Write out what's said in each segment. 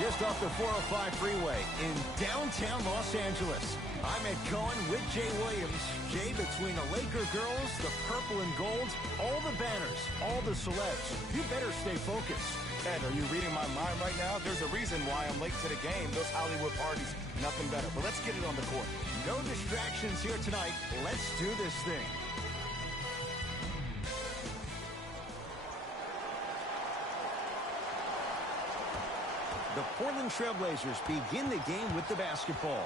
Just off the 405 freeway in downtown Los Angeles. I'm Ed Cohen with Jay Williams. Jay, between the Laker girls, the purple and gold, all the banners, all the celebs, you better stay focused. Ed, are you reading my mind right now? There's a reason why I'm late to the game. Those Hollywood parties, nothing better. But let's get it on the court. No distractions here tonight. Let's do this thing. The Portland Trailblazers begin the game with the basketball.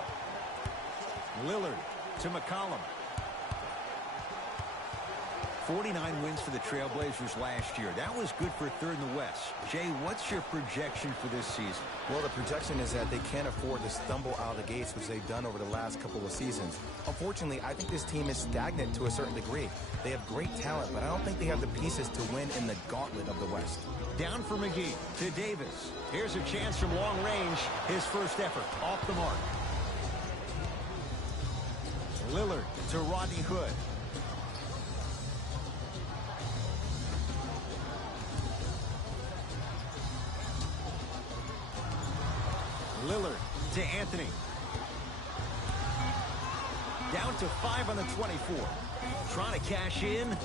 Lillard to McCollum. 49 wins for the Trailblazers last year. That was good for third in the West. Jay, what's your projection for this season? Well, the projection is that they can't afford to stumble out of the gates, which they've done over the last couple of seasons. Unfortunately, I think this team is stagnant to a certain degree. They have great talent, but I don't think they have the pieces to win in the gauntlet of the West. Down for McGee to Davis. Here's a chance from long range. His first effort off the mark. Lillard to Rodney Hood. Lillard to Anthony. Down to 5 on the 24. Trying to cash in.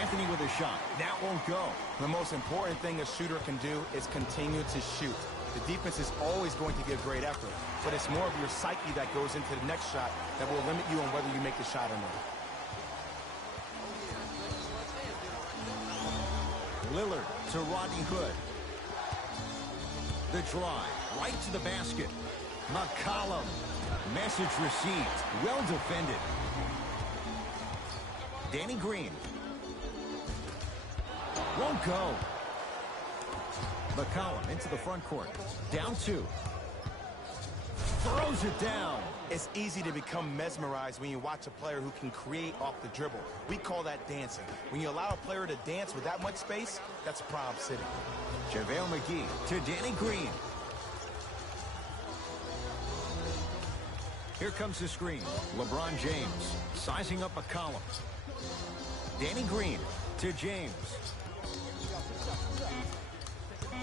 Anthony with a shot. That won't go. The most important thing a shooter can do is continue to shoot. The defense is always going to give great effort, but it's more of your psyche that goes into the next shot that will limit you on whether you make the shot or not. Lillard to Rodney Hood. The drive right to the basket. McCollum. Message received. Well defended. Danny Green. Won't go. McCollum into the front court. Down 2. Throws it down. It's easy to become mesmerized when you watch a player who can create off the dribble. We call that dancing. When you allow a player to dance with that much space, that's Prob City. JaVale McGee to Danny Green. Here comes the screen. LeBron James sizing up McCollum. Danny Green to James.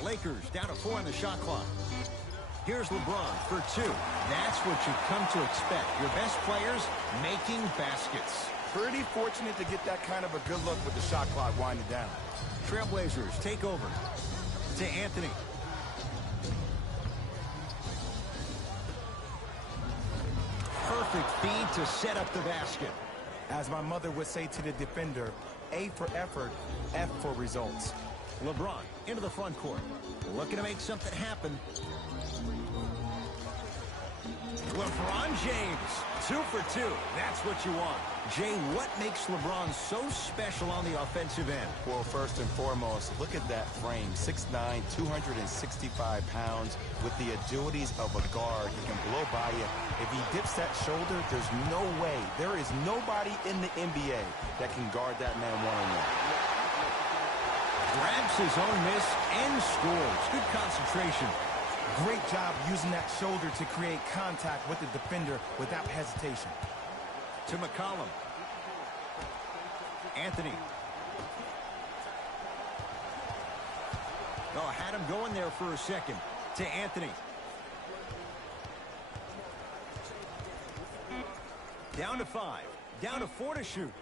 Lakers down to 4 on the shot clock. Here's LeBron for 2. That's what you've come to expect. Your best players making baskets. Pretty fortunate to get that kind of a good look with the shot clock winding down. Trailblazers take over to Anthony. Perfect feed to set up the basket. As my mother would say to the defender, A for effort, F for results. LeBron into the front court. Looking to make something happen. LeBron James, 2 for 2. That's what you want. Jay, what makes LeBron so special on the offensive end? Well, first and foremost, look at that frame. 6'9", 265 pounds with the agilities of a guard. He can blow by you. If he dips that shoulder, there's no way. There is nobody in the NBA that can guard that man one-on-one. Grabs his own miss and scores. Good concentration. Great job using that shoulder to create contact with the defender without hesitation. To McCollum. Anthony. Oh, had him going there for a second. To Anthony. Down to 5. Down to 4 to shoot.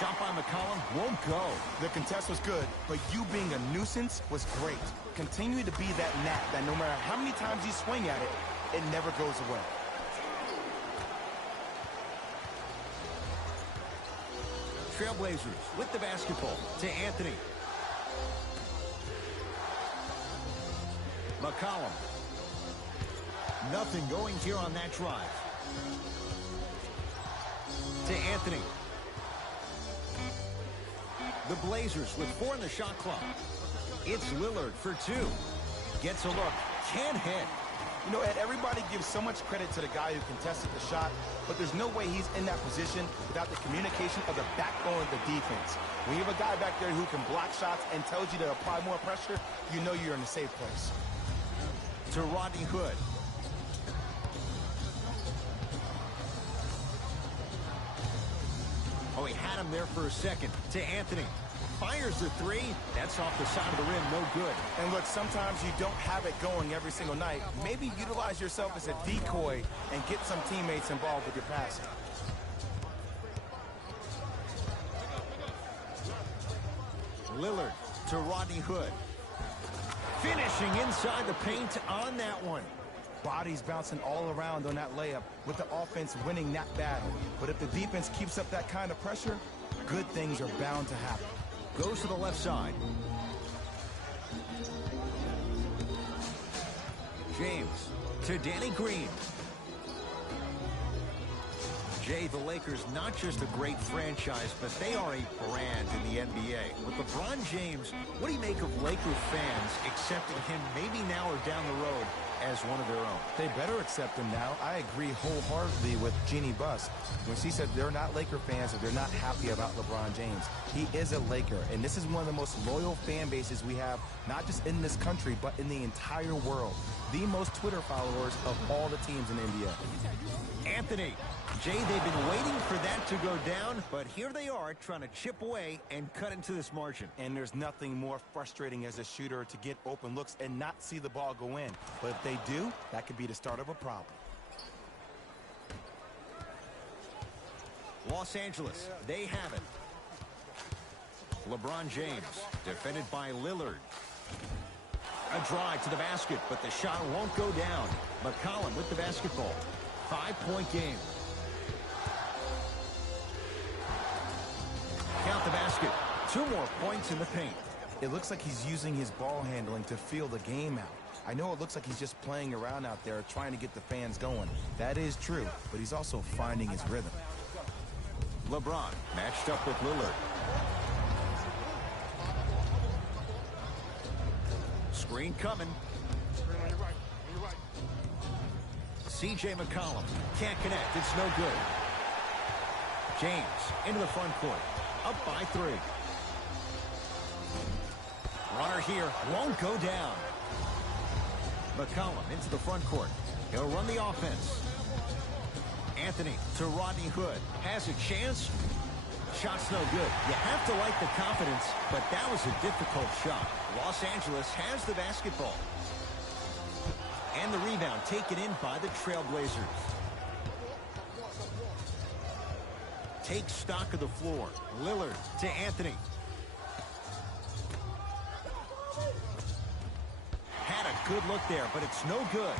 Shot by McCollum won't go. The contest was good, but you being a nuisance was great. Continue to be that gnat that no matter how many times you swing at it, it never goes away. Trailblazers with the basketball to Anthony. McCollum. Nothing going here on that drive. To Anthony. The Blazers with 4 in the shot clock. It's Lillard for 2. Gets a look. Can't hit. You know, Ed, everybody gives so much credit to the guy who contested the shot, but there's no way he's in that position without the communication of the backbone of the defense. When you have a guy back there who can block shots and tells you to apply more pressure, you know you're in a safe place. To Rodney Hood. Oh, he had him there for a second. To Anthony. fires the three. That's off the side of the rim, no good. And look, sometimes you don't have it going every single night. Maybe utilize yourself as a decoy and get some teammates involved with your passing. Lillard to Rodney Hood. Finishing inside the paint on that one. Bodies bouncing all around on that layup with the offense winning that battle. But if the defense keeps up that kind of pressure, good things are bound to happen. Goes to the left side. James to Danny Green. Jay, the Lakers, not just a great franchise, but they are a brand in the NBA. With LeBron James, what do you make of Laker fans accepting him maybe now or down the road as one of their own? They better accept him now. I agree wholeheartedly with Jeannie Buss when she said they're not Laker fans if they're not happy about LeBron James. He is a Laker, and this is one of the most loyal fan bases we have, not just in this country, but in the entire world. The most Twitter followers of all the teams in the NBA. Anthony. Jay, they've been waiting for that to go down, but here they are trying to chip away and cut into this margin. And there's nothing more frustrating as a shooter to get open looks and not see the ball go in. But if they do, that could be the start of a problem. Los Angeles, they have it. LeBron James, defended by Lillard. A drive to the basket, but the shot won't go down. McCollum with the basketball. 5-point game. Count the basket. 2 more points in the paint. It looks like he's using his ball handling to feel the game out. I know it looks like he's just playing around out there trying to get the fans going. That is true, but he's also finding his rhythm. LeBron matched up with Lillard. Screen coming. C.J. McCollum can't connect. It's no good. James into the front court. Up by 3. Runner here won't go down. McCollum into the front court. He'll run the offense. Anthony to Rodney Hood. Has a chance. Shot's no good. You have to like the confidence, but that was a difficult shot. Los Angeles has the basketball. And the rebound taken in by the Trailblazers. Take stock of the floor. Lillard to Anthony. Had a good look there, but it's no good.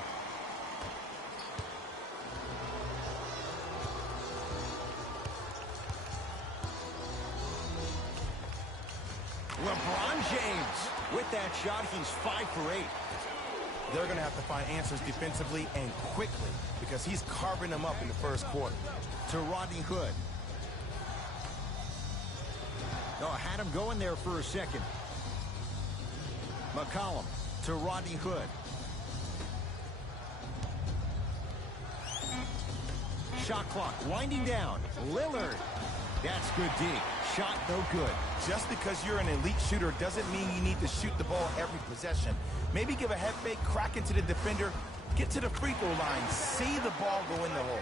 LeBron James with that shot. He's 5 for 8. They're going to have to find answers defensively and quickly because he's carving them up in the first quarter. To Rodney Hood. No, had him going there for a second. McCollum to Rodney Hood. Shot clock winding down. Lillard. That's good D. Shot no good. Just because you're an elite shooter doesn't mean you need to shoot the ball every possession. Maybe give a head fake, crack into the defender, get to the free throw line, see the ball go in the hole.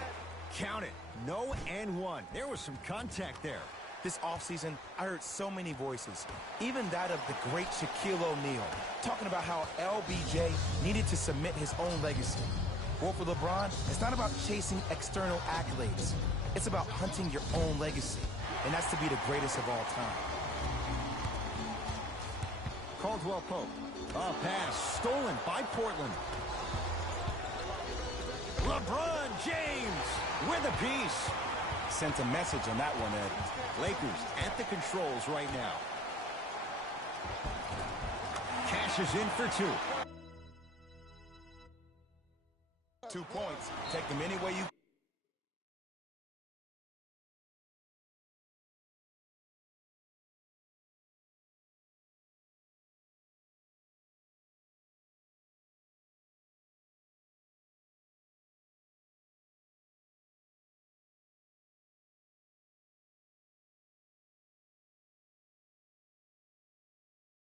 Count it. No and 1. There was some contact there. This offseason, I heard so many voices, even that of the great Shaquille O'Neal, talking about how LBJ needed to submit his own legacy. Well, for LeBron, it's not about chasing external accolades. It's about hunting your own legacy, and that's to be the greatest of all time. Caldwell Pope. A pass stolen by Portland. LeBron James with a piece. Sent a message on that one, Ed. Lakers at the controls right now. Cashes in for 2. 2 points. Take them any way you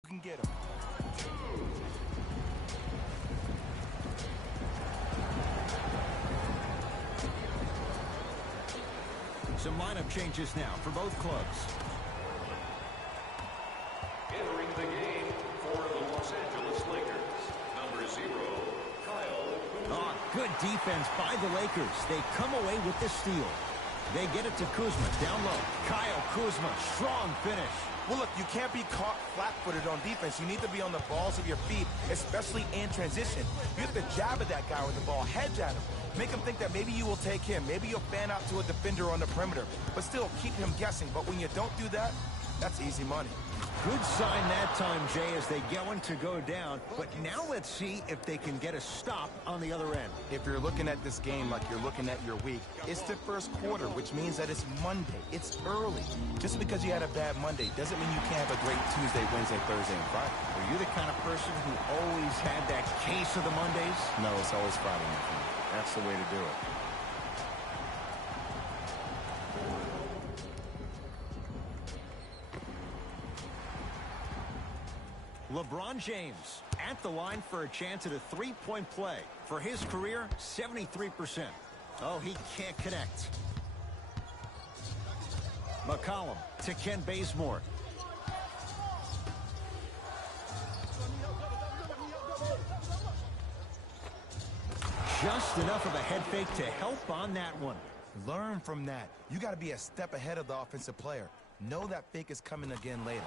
can get them. Some lineup changes now for both clubs. Good defense by the Lakers. They come away with the steal. They get it to Kuzma, down low. Kyle Kuzma, strong finish. Well, look, you can't be caught flat-footed on defense. You need to be on the balls of your feet, especially in transition. You have to jab at that guy with the ball, hedge at him. Make him think that maybe you will take him. Maybe you'll fan out to a defender on the perimeter. But still, keep him guessing. But when you don't do that, that's easy money. Good sign that time, Jay, as they going to go down. But now let's see if they can get a stop on the other end. If you're looking at this game like you're looking at your week, it's the first quarter, which means that it's Monday. It's early. Just because you had a bad Monday doesn't mean you can't have a great Tuesday, Wednesday, Thursday, and Friday. Are you the kind of person who always had that case of the Mondays? No, it's always Friday, my friend. That's the way to do it. LeBron James at the line for a chance at a three-point play. For his career, 73%. Oh, he can't connect. McCollum to Ken Bazemore. Just enough of a head fake to help on that one. Learn from that. You got to be a step ahead of the offensive player. Know that fake is coming again later.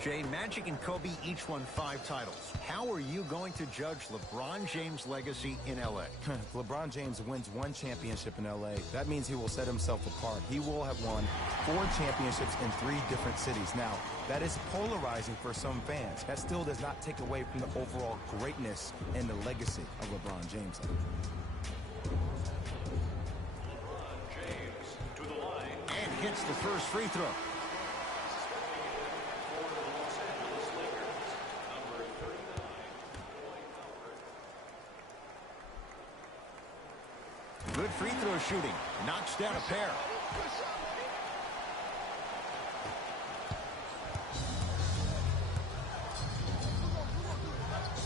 Jay, Magic and Kobe each won 5 titles. How are you going to judge LeBron James' legacy in L.A.? If LeBron James wins 1 championship in L.A., that means he will set himself apart. He will have won 4 championships in 3 different cities. Now, that is polarizing for some fans. That still does not take away from the overall greatness and the legacy of LeBron James. And hits the first free throw. Good free throw shooting. Knocks down a pair.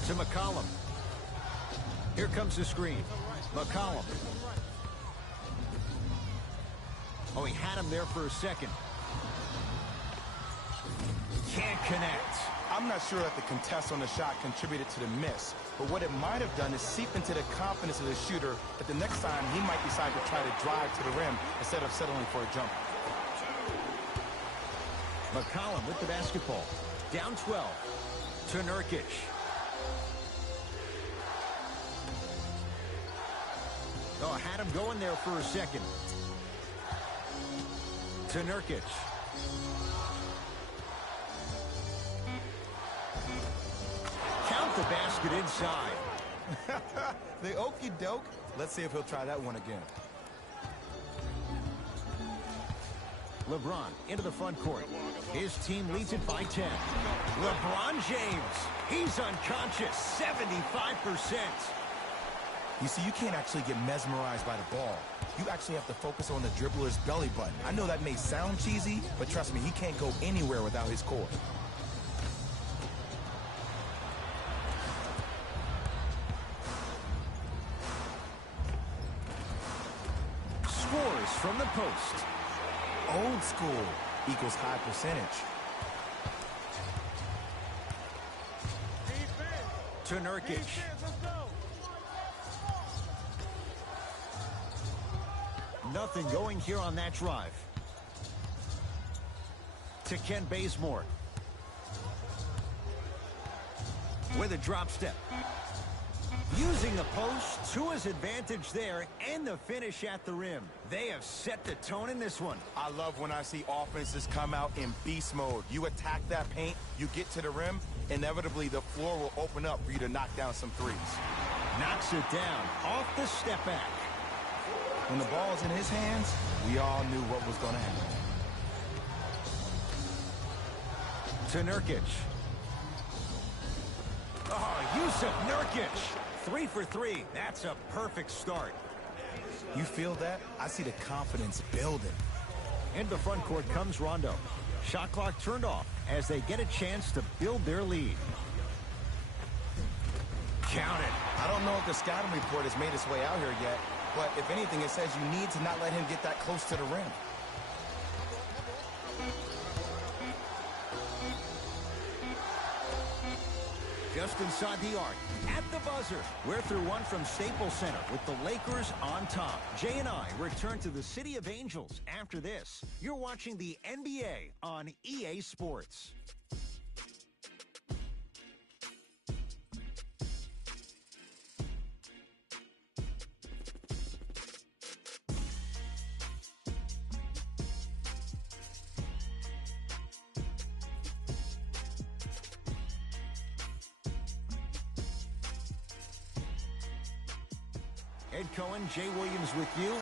To McCollum. Here comes the screen. McCollum. Oh, he had him there for a second. Can't connect. I'm not sure that the contest on the shot contributed to the miss, but what it might have done is seep into the confidence of the shooter that the next time he might decide to try to drive to the rim instead of settling for a jump. McCollum with the basketball. Down 12 to Nurkic. Oh, had him going there for a second. To Nurkic. Count the basket inside. The okey doke. Let's see if he'll try that one again. LeBron into the front court. His team leads it by 10. LeBron James. He's unconscious. 75%. You see, you can't actually get mesmerized by the ball. You actually have to focus on the dribbler's belly button. I know that may sound cheesy, but trust me, he can't go anywhere without his core. Scores from the post. Old school equals high percentage. To Nurkic. Nothing going here on that drive. To Ken Bazemore. With a drop step. Using the post to his advantage there and the finish at the rim. They have set the tone in this one. I love when I see offenses come out in beast mode. You attack that paint, you get to the rim, inevitably the floor will open up for you to knock down some threes. Knocks it down off the step back. When the ball's in his hands, we all knew what was going to happen. To Nurkic. Oh, Jusuf Nurkic. 3 for 3. That's a perfect start. You feel that? I see the confidence building. Into the front court comes Rondo. Shot clock turned off as they get a chance to build their lead. Count it. I don't know if the scouting report has made its way out here yet, but if anything, it says you need to not let him get that close to the rim. just inside the arc. At the buzzer, we're through one from Staples Center with the Lakers on top. Jay and I return to the City of Angels after this. You're watching the NBA on EA Sports. Ed Cohen, Jay Williams with you.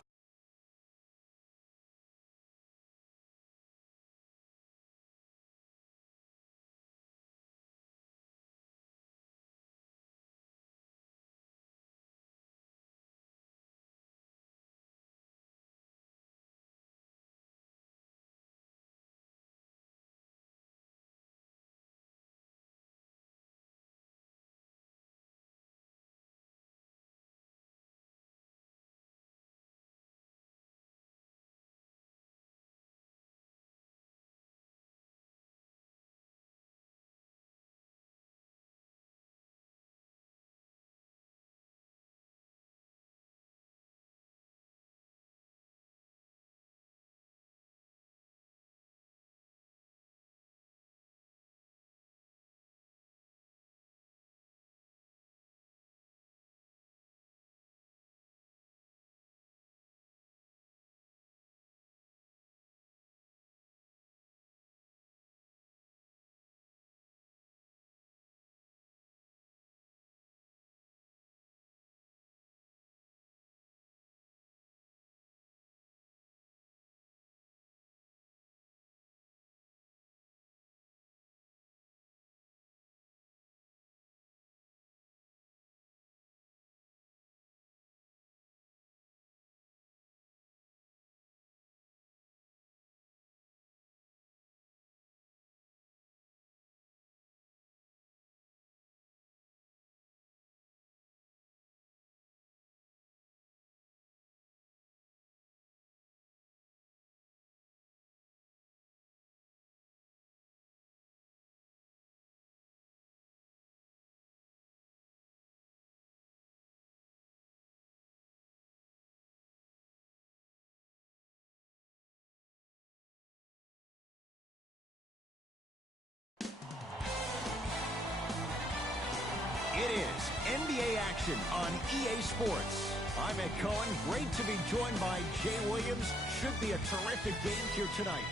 It is NBA action on EA Sports. I'm Ed Cohen. Great to be joined by Jay Williams. Should be a terrific game here tonight.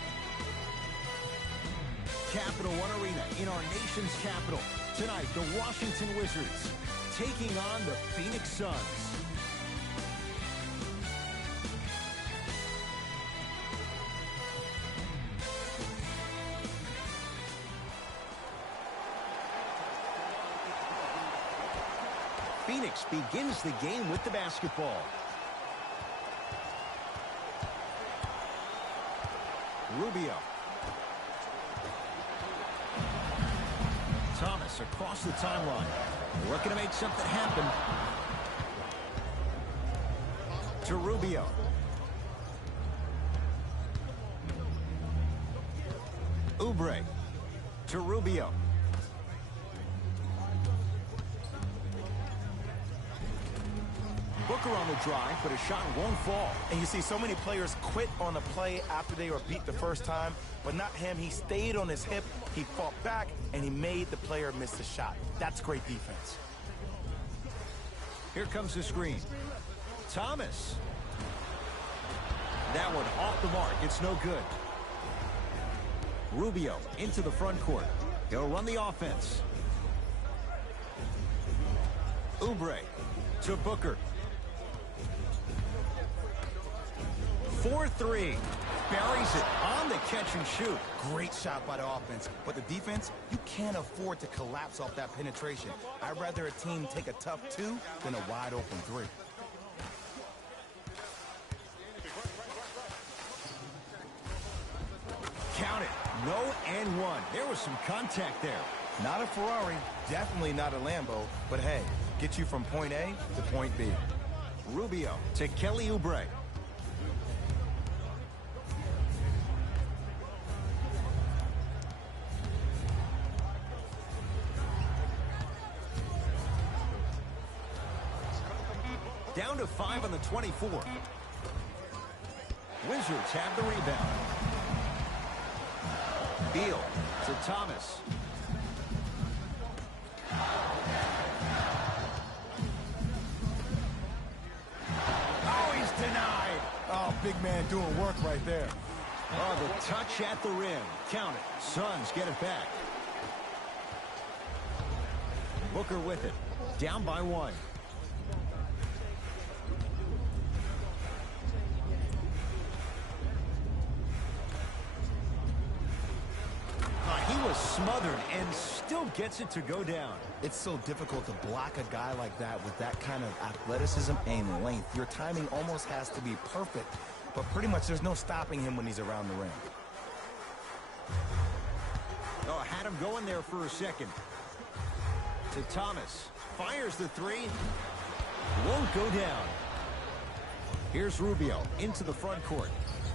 Capital One Arena in our nation's capital. Tonight, the Washington Wizards taking on the Phoenix Suns. Phoenix begins the game with the basketball. Rubio. Thomas across the timeline. Looking to make something happen. To Rubio. Oubre. To Rubio. Booker on the drive, but his shot won't fall. And you see so many players quit on a play after they were beat the first time, but not him. He stayed on his hip, he fought back, and he made the player miss the shot. That's great defense. Here comes the screen. Thomas. That one off the mark. It's no good. Rubio into the front court. He'll run the offense. Oubre to Booker. 4-3. Buries it on the catch and shoot. Great shot by the offense, but the defense, you can't afford to collapse off that penetration. I'd rather a team take a tough 2 than a wide open 3. Count it. No and one. There was some contact there. Not a Ferrari, definitely not a Lambo, but hey, get you from point A to point B. Rubio to Kelly Oubre. Down to 5 on the 24. Wizards have the rebound. Beal to Thomas. Oh, he's denied. Oh, big man doing work right there. Oh, the touch at the rim. Count it. Suns get it back. Booker with it. Down by 1. He was smothered and still gets it to go down. It's so difficult to block a guy like that with that kind of athleticism and length. Your timing almost has to be perfect, but pretty much there's no stopping him when he's around the rim. Oh, had him going there for a second. To Thomas. Fires the 3. Won't go down. Here's Rubio into the front court.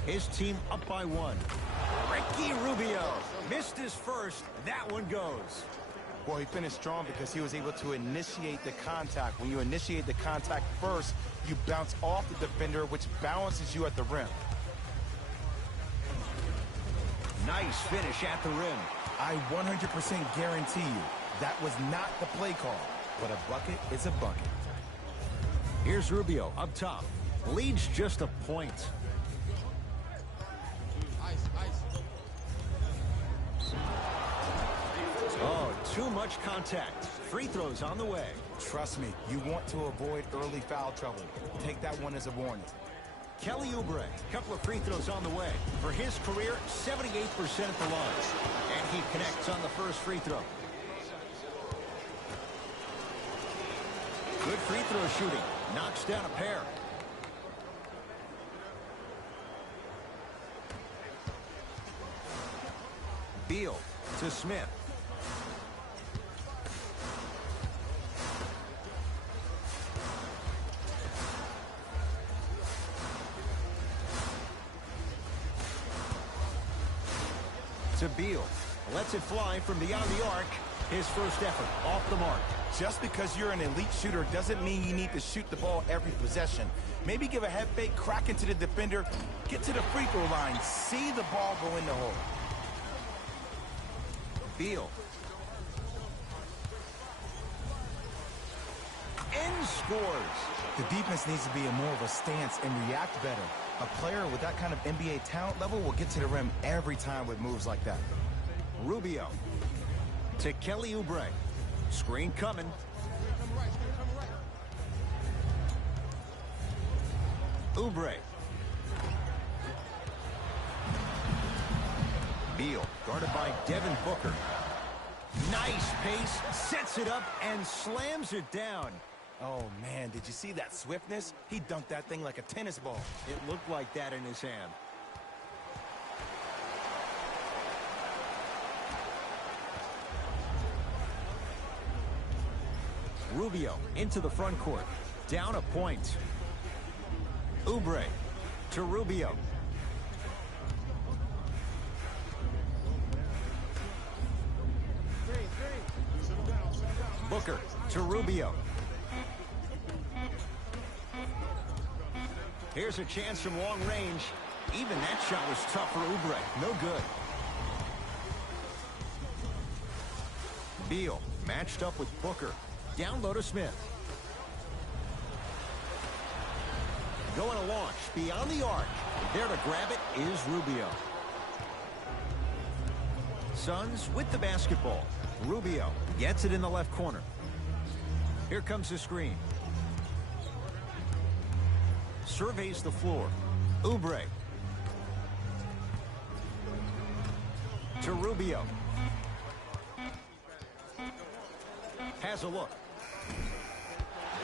His team up by 1. Ricky Rubio missed his first. That one goes. Well, he finished strong because he was able to initiate the contact. When you initiate the contact first, you bounce off the defender, which balances you at the rim. Nice finish at the rim. I 100% guarantee you that was not the play call, but a bucket is a bucket. Here's Rubio up top. Leads just a point. Oh, too much contact. Free throws on the way. Trust me, you want to avoid early foul trouble. Take that one as a warning. Kelly Oubre, couple of free throws on the way. For his career, 78% at the line. And he connects on the first free throw. Good free throw shooting. Knocks down a pair. Beal to Smith. To Beal. Lets it fly from beyond the arc. His first effort off the mark. Just because you're an elite shooter doesn't mean you need to shoot the ball every possession. Maybe give a head fake, crack into the defender, get to the free throw line, see the ball go in the hole. Beal. And scores. The defense needs to be in more of a stance and react better. A player with that kind of NBA talent level will get to the rim every time with moves like that. Rubio to Kelly Oubre. Screen coming. Oubre. Beal guarded by Devin Booker. Nice pace, sets it up and slams it down. Oh man, did you see that swiftness? He dunked that thing like a tennis ball. It looked like that in his hand. Rubio into the front court. Down a point. Oubre to Rubio. Booker to Rubio. Here's a chance from long range. Even that shot was tough for Oubre. No good. Beal matched up with Booker. Down low to Smith. Going to launch beyond the arc. There to grab it is Rubio. Suns with the basketball. Rubio gets it in the left corner. Here comes the screen. Surveys the floor. Oubre. To Rubio. Has a look.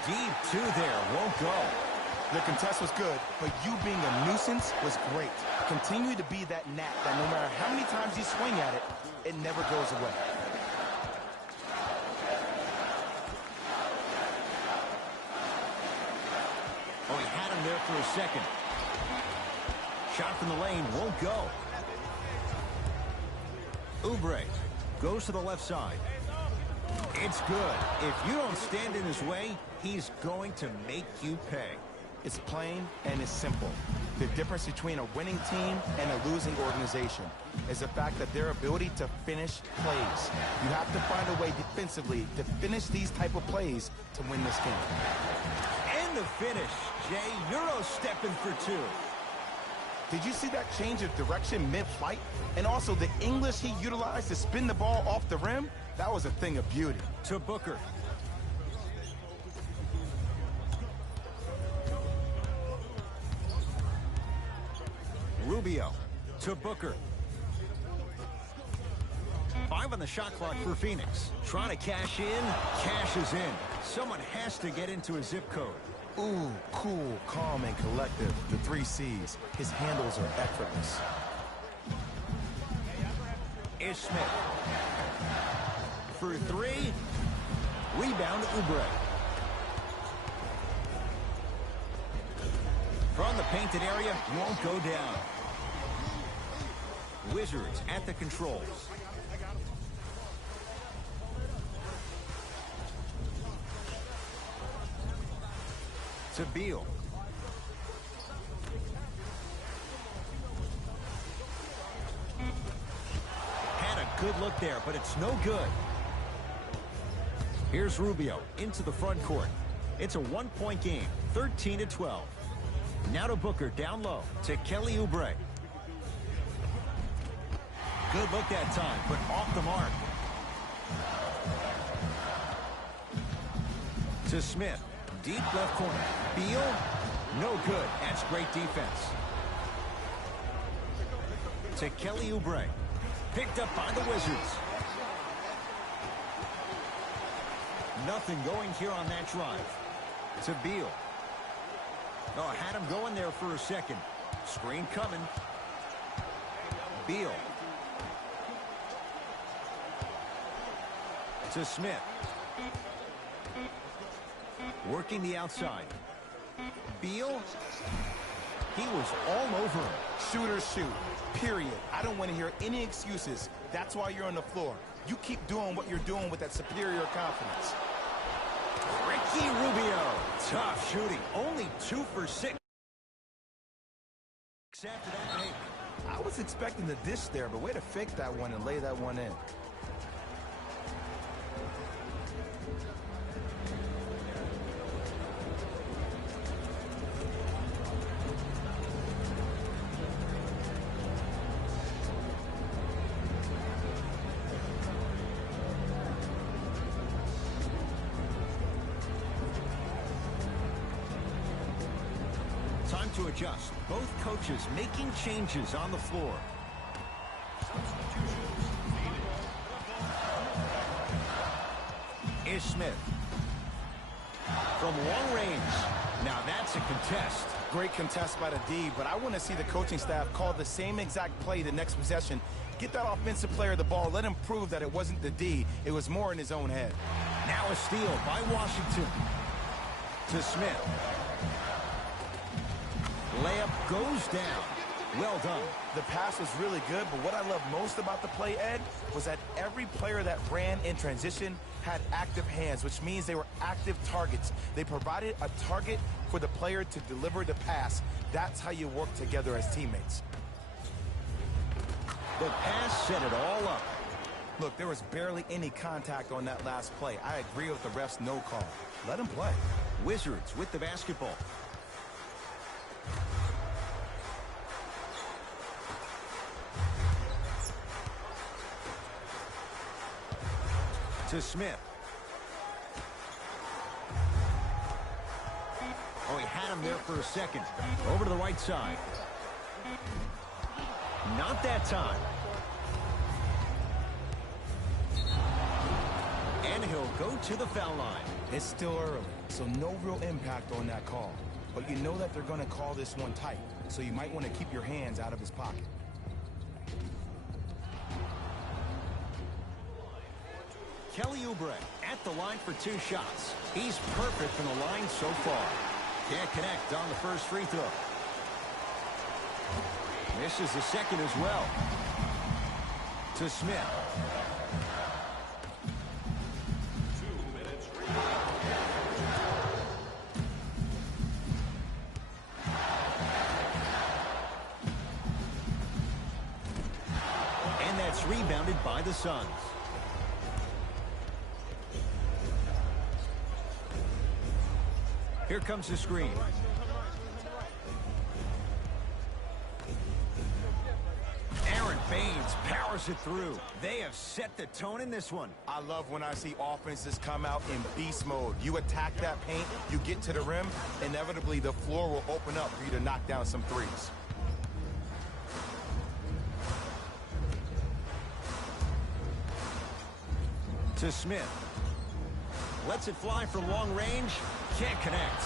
Deep two there. Won't go. The contest was good, but you being a nuisance was great. Continue to be that gnat that no matter how many times you swing at it, it never goes away. Oh, he had him there for a second. Shot from the lane won't go. Oubre goes to the left side. It's good. If you don't stand in his way, he's going to make you pay. It's plain and it's simple. The difference between a winning team and a losing organization is the fact that their ability to finish plays. You have to find a way defensively to finish these type of plays to win this game. And the finish, Jay. Euro stepping for two. Did you see that change of direction mid-flight? And also the English he utilized to spin the ball off the rim? That was a thing of beauty. To Booker. Rubio to Booker. 5 on the shot clock for Phoenix. Trying to cash in, cashes in. Someone has to get into a zip code. Ooh, cool, calm, and collective. The 3 C's. His handles are effortless. Ish Smith. For 3. Rebound Oubre. From the painted area, won't go down. Wizards at the controls. To Beal. Had a good look there, but it's no good. Here's Rubio into the front court. It's a 1-point game, 13-12. Now to Booker, down low, to Kelly Oubre. Good look that time, but off the mark. To Smith, deep left corner. Beal, no good. That's great defense. To Kelly Oubre, picked up by the Wizards. Nothing going here on that drive. To Beal. Oh, had him going there for a second. Screen coming. Beal. To Smith. Working the outside. Beal. He was all over him. Shooters shoot, period. I don't want to hear any excuses. That's why you're on the floor. You keep doing what you're doing with that superior confidence. Ricky Rubio. Tough shooting. Only 2 for 6. After that, hey. I was expecting the dish there, but way to fake that one and lay that one in. Time to adjust. Both coaches making changes on the floor. Ish Smith. From long range. Now that's a contest. Great contest by the D, but I want to see the coaching staff call the same exact play the next possession. Get that offensive player the ball. Let him prove that it wasn't the D. It was more in his own head. Now a steal by Washington. To Smith. Layup goes down. Well done. The pass was really good, but what I love most about the play, Ed, was that every player that ran in transition had active hands, which means they were active targets. They provided a target for the player to deliver the pass. That's how you work together as teammates. The pass set it all up. Look, there was barely any contact on that last play. I agree with the ref's no call. Let him play. Wizards with the basketball. To Smith. Oh, he had him there for a second. Over to the right side. Not that time. And he'll go to the foul line. It's still early, so no real impact on that call. But you know that they're going to call this one tight, so you might want to keep your hands out of his pocket. Kelly Oubre at the line for 2 shots. He's perfect from the line so far. Can't connect on the first free throw. Misses the second as well. To Smith. the Suns. Here comes the screen. Aaron Baines powers it through. They have set the tone in this one. I love when I see offenses come out in beast mode. You attack that paint, you get to the rim, inevitably the floor will open up for you to knock down some threes. To Smith. Lets it fly from long range. Can't connect.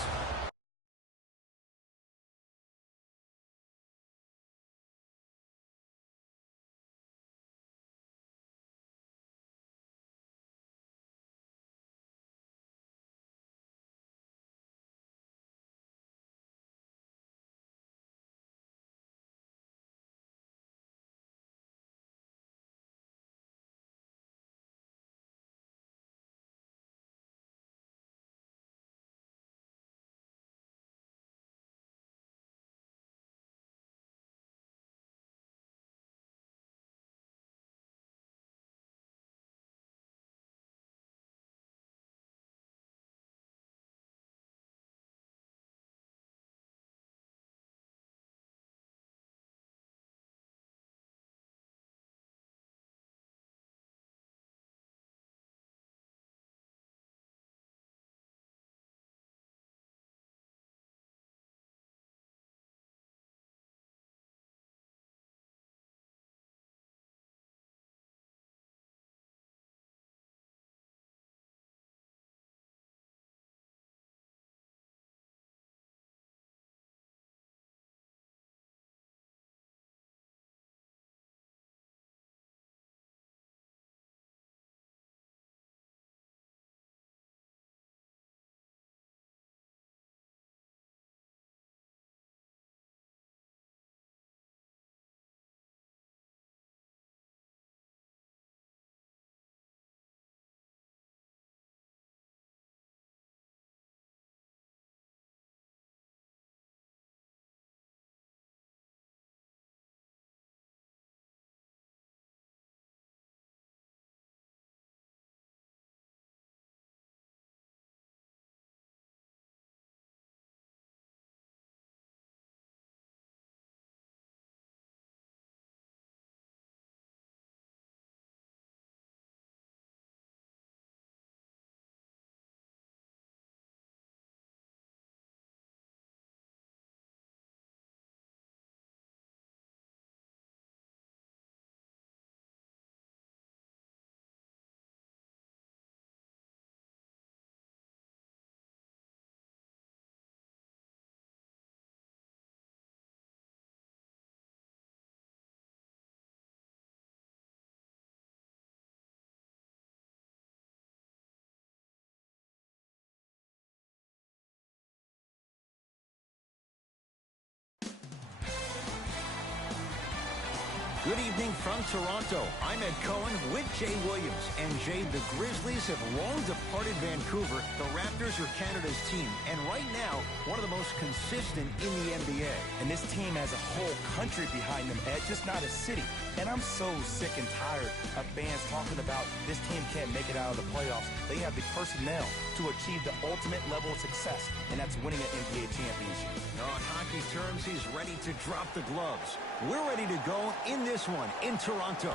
Good evening from Toronto. I'm Ed Cohen with Jay Williams. And Jay, the Grizzlies have long departed Vancouver. The Raptors are Canada's team. And right now, one of the most consistent in the NBA. And this team has a whole country behind them, Ed, just not a city. And I'm so sick and tired of fans talking about this team can't make it out of the playoffs. They have the personnel to achieve the ultimate level of success, and that's winning an NBA championship. On hockey terms, he's ready to drop the gloves. We're ready to go in this one in Toronto.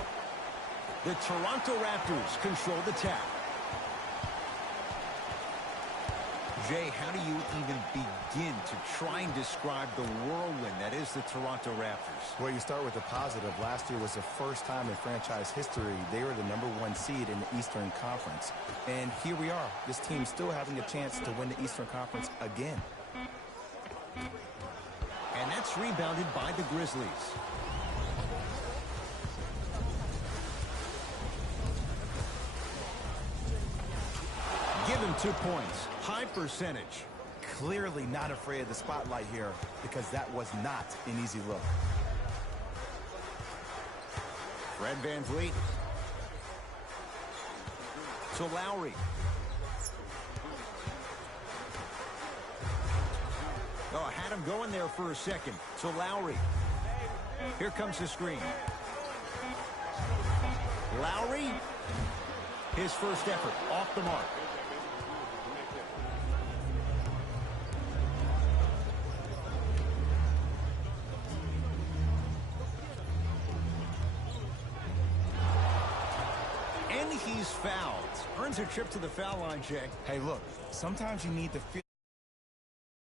The Toronto Raptors control the tap. Jay, how do you even begin to try and describe the whirlwind that is the Toronto Raptors? Well, you start with the positive. Last year was the first time in franchise history they were the #1 seed in the Eastern Conference. And here we are, this team still having a chance to win the Eastern Conference again. And that's rebounded by the Grizzlies. Give him 2 points. High percentage. Clearly not afraid of the spotlight here because that was not an easy look. Fred VanVleet. To Lowry. Oh, I had him going there for a second. To Lowry. Here comes the screen. Lowry, his first effort off the mark. And he's fouled. Earns a trip to the foul line, Jay. Hey, look, sometimes you need to feel